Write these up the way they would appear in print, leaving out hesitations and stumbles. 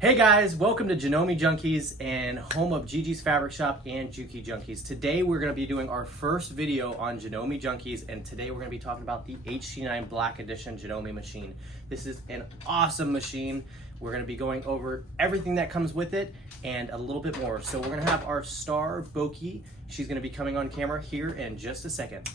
Hey guys, welcome to Janome Junkies and home of Gigi's Fabric Shop and Juki Junkies. Today we're going to be doing our first video on Janome Junkies, and today we're going to be talking about the HD9 Black Edition Janome machine. This is an awesome machine. We're going to be going over everything that comes with it and a little bit more. So we're going to have our star, Boki. She's going to be coming on camera here in just a second.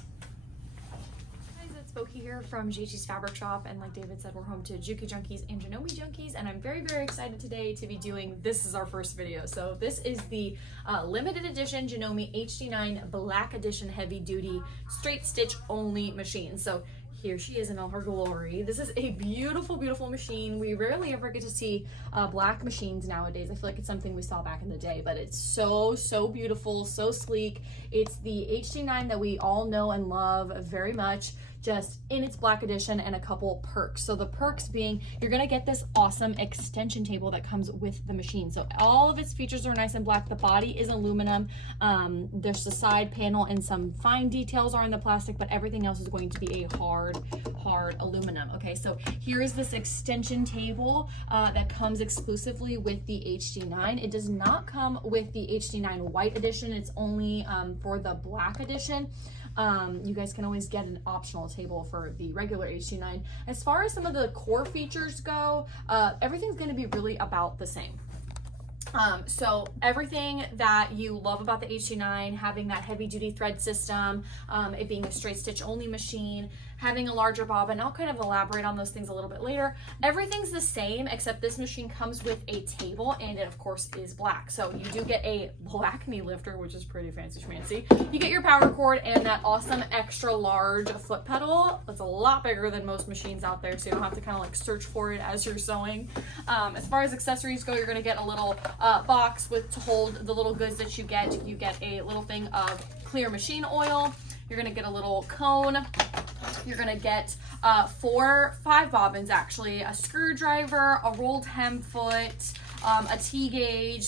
Boki here from Gigi's Fabric Shop, and like David said, we're home to Juki Junkies and Janome Junkies, and I'm very excited today to be doing, this is our first video. So this is the limited edition Janome HD9 Black Edition Heavy Duty Straight Stitch Only machine. So here she is in all her glory. This is a beautiful machine. We rarely ever get to see black machines nowadays. I feel like it's something we saw back in the day, but it's so beautiful, so sleek. It's the HD9 that we all know and love very much, just in its black edition, and a couple perks. So the perks being, you're gonna get this awesome extension table that comes with the machine. So all of its features are nice and black. The body is aluminum. There's the side panel and some fine details are in the plastic, but everything else is going to be a hard aluminum. Okay, so here is this extension table that comes exclusively with the HD9. It does not come with the HD9 White Edition. It's only for the Black Edition. You guys can always get an optional table for the regular HD9. As far as some of the core features go, everything's going to be really about the same. So everything that you love about the HD9, having that heavy duty thread system, it being a straight stitch only machine, having a larger bobbin, I'll kind of elaborate on those things a little bit later. Everything's the same, except this machine comes with a table, and it of course is black. So you do get a black knee lifter, which is pretty fancy schmancy. You get your power cord and that awesome extra large foot pedal. It's a lot bigger than most machines out there, so you don't have to kind of like search for it as you're sewing. As far as accessories go, you're gonna get a little box to hold the little goods that you get. You get a little thing of clear machine oil. You're gonna get a little cone. You're gonna get 5 bobbins actually, a screwdriver, a rolled hem foot, a T-gauge,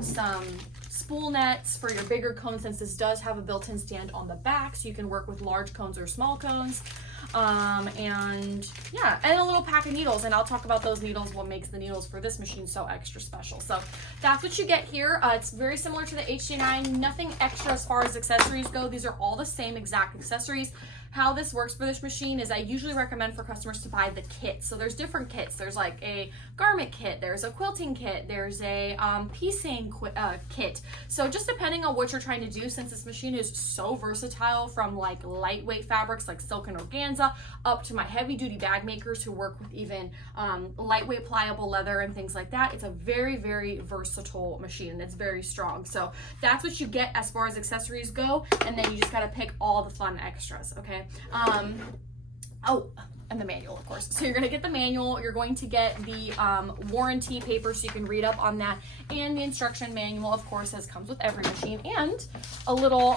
some spool nets for your bigger cones, since this does have a built-in stand on the back, so you can work with large cones or small cones. And a little pack of needles, and I'll talk about those needles, what makes the needles for this machine so extra special. So that's what you get here. It's very similar to the HD9, nothing extra as far as accessories go. These are all the same exact accessories. How this works for this machine is I usually recommend for customers to buy the kit. So there's different kits. There's like a garment kit, there's a quilting kit, there's a piecing kit. So just depending on what you're trying to do, since this machine is so versatile, from like lightweight fabrics like silk and organza up to my heavy duty bag makers who work with even lightweight pliable leather and things like that. It's a very versatile machine, and it's very strong. So that's what you get as far as accessories go, and then you just got to pick all the fun extras, okay? And the manual, of course. So you're going to get the manual, you're going to get the warranty paper so you can read up on that, and the instruction manual, of course, as comes with every machine, and a little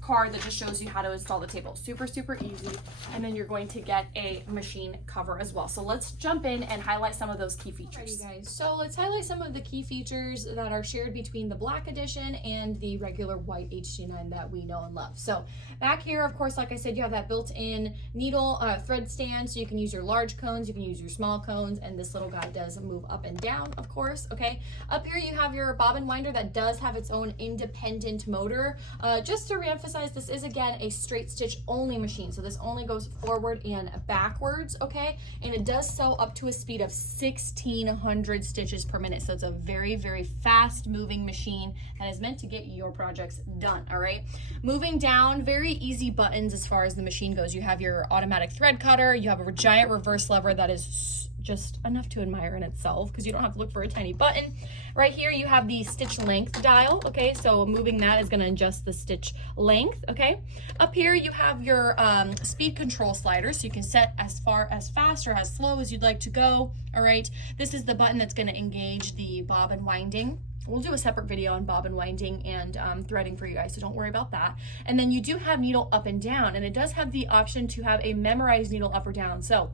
card that just shows you how to install the table. Super easy. And then you're going to get a machine cover as well. So let's jump in and highlight some of those key features. Alrighty guys, so let's highlight some of the key features that are shared between the Black Edition and the regular white HD9 that we know and love. So back here, of course, like I said, you have that built-in needle thread stand, so you can use your large cones, you can use your small cones, and this little guy does move up and down, of course, okay? Up here you have your bobbin winder that does have its own independent motor. Just to reemphasize, this is again a straight stitch only machine, so this only goes forward and backwards, okay? And it does sew up to a speed of 1,600 stitches per minute, so it's a very fast moving machine that is meant to get your projects done. All right, moving down, very easy buttons as far as the machine goes. You have your automatic thread cutter, you have a giant reverse lever that is just enough to admire in itself, because you don't have to look for a tiny button. Right here you have the stitch length dial, okay? So moving that is going to adjust the stitch length, okay? Up here you have your speed control slider, so you can set as fast or as slow as you'd like to go. All right, this is the button that's going to engage the bobbin winding. We'll do a separate video on bobbin winding and threading for you guys, so don't worry about that. And then you do have needle up and down, and it does have the option to have a memorized needle up or down. So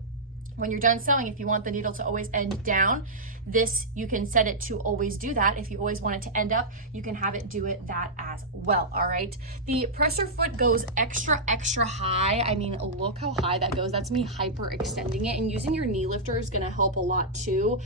when you're done sewing, if you want the needle to always end down, this, you can set it to always do that. If you always want it to end up, you can have it do it that as well. All right. The presser foot goes extra high. I mean, look how high that goes. That's me hyper extending it, and using your knee lifter is going to help a lot too,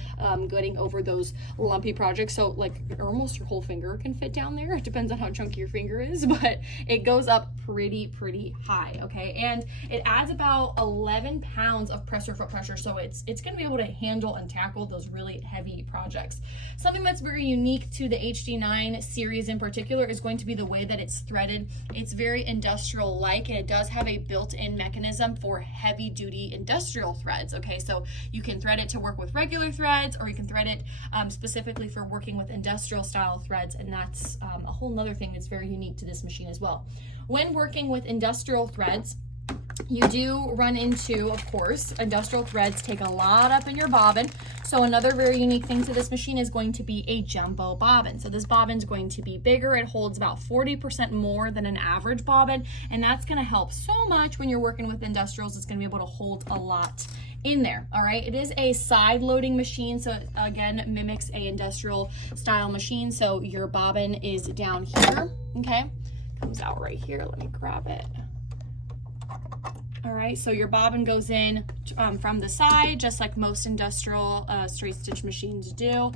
getting over those lumpy projects. So like almost your whole finger can fit down there. It depends on how chunky your finger is, but it goes up pretty high. Okay. And it adds about 11 pounds of presser foot pressure. So it's going to be able to handle and tackle those really heavy projects. Something that's very unique to the HD9 series in particular is going to be the way that it's threaded. It's very industrial like, and it does have a built-in mechanism for heavy duty industrial threads. Okay. So you can thread it to work with regular threads, or you can thread it specifically for working with industrial style threads. And that's a whole nother thing that's very unique to this machine as well. When working with industrial threads, you do run into, of course, industrial threads take a lot up in your bobbin. So another very unique thing to this machine is going to be a jumbo bobbin. So this bobbin is going to be bigger. It holds about 40% more than an average bobbin, and that's going to help so much when you're working with industrials. It's going to be able to hold a lot in there. All right, it is a side loading machine, so it again mimics a industrial style machine. So your bobbin is down here. Okay, comes out right here. Let me grab it. All right, so your bobbin goes in from the side, just like most industrial straight stitch machines do,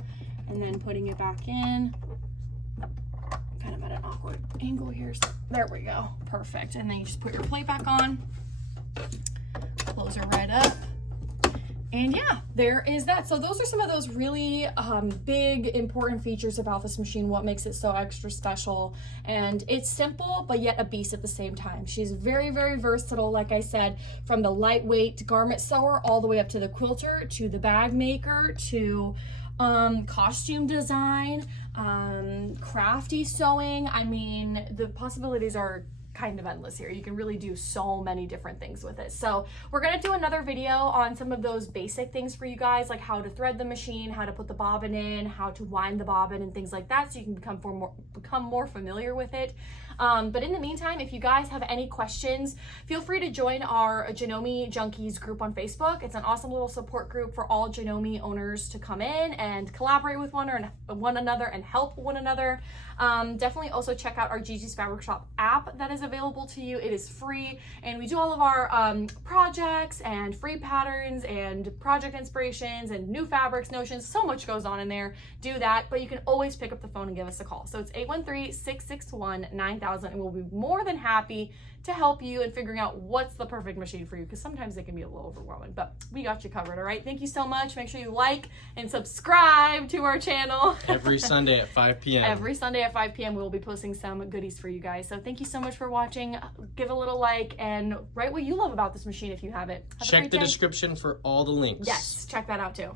and then putting it back in, kind of at an awkward angle here. So there we go, perfect. And then you just put your plate back on, close her right up. And yeah, there is that. So those are some of those really big, important features about this machine, what makes it so extra special. And it's simple, but yet a beast at the same time. She's very versatile, like I said, from the lightweight garment sewer all the way up to the quilter, to the bag maker, to costume design, crafty sewing. I mean, the possibilities are kind of endless here. You can really do so many different things with it. So we're going to do another video on some of those basic things for you guys, like how to thread the machine, how to put the bobbin in, how to wind the bobbin, and things like that, so you can become more familiar with it. But in the meantime, if you guys have any questions, feel free to join our Janome Junkies group on Facebook. It's an awesome little support group for all Janome owners to come in and collaborate with one another and help one another. Definitely also check out our Gigi's Fabric Shop app that is available to you. It is free, and we do all of our projects and free patterns and project inspirations and new fabrics, notions. So much goes on in there. Do that, but you can always pick up the phone and give us a call. So it's 813-661-9000, and we'll be more than happy to help you in figuring out what's the perfect machine for you, because sometimes it can be a little overwhelming, but we got you covered. All right, thank you so much. Make sure you like and subscribe to our channel. Every Sunday at 5 p.m. Every Sunday at 5 p.m. we will be posting some goodies for you guys. So thank you so much for watching. Give a little like and write what you love about this machine if you have it. Have a Check great the day. description for all the links. Yes, check that out too.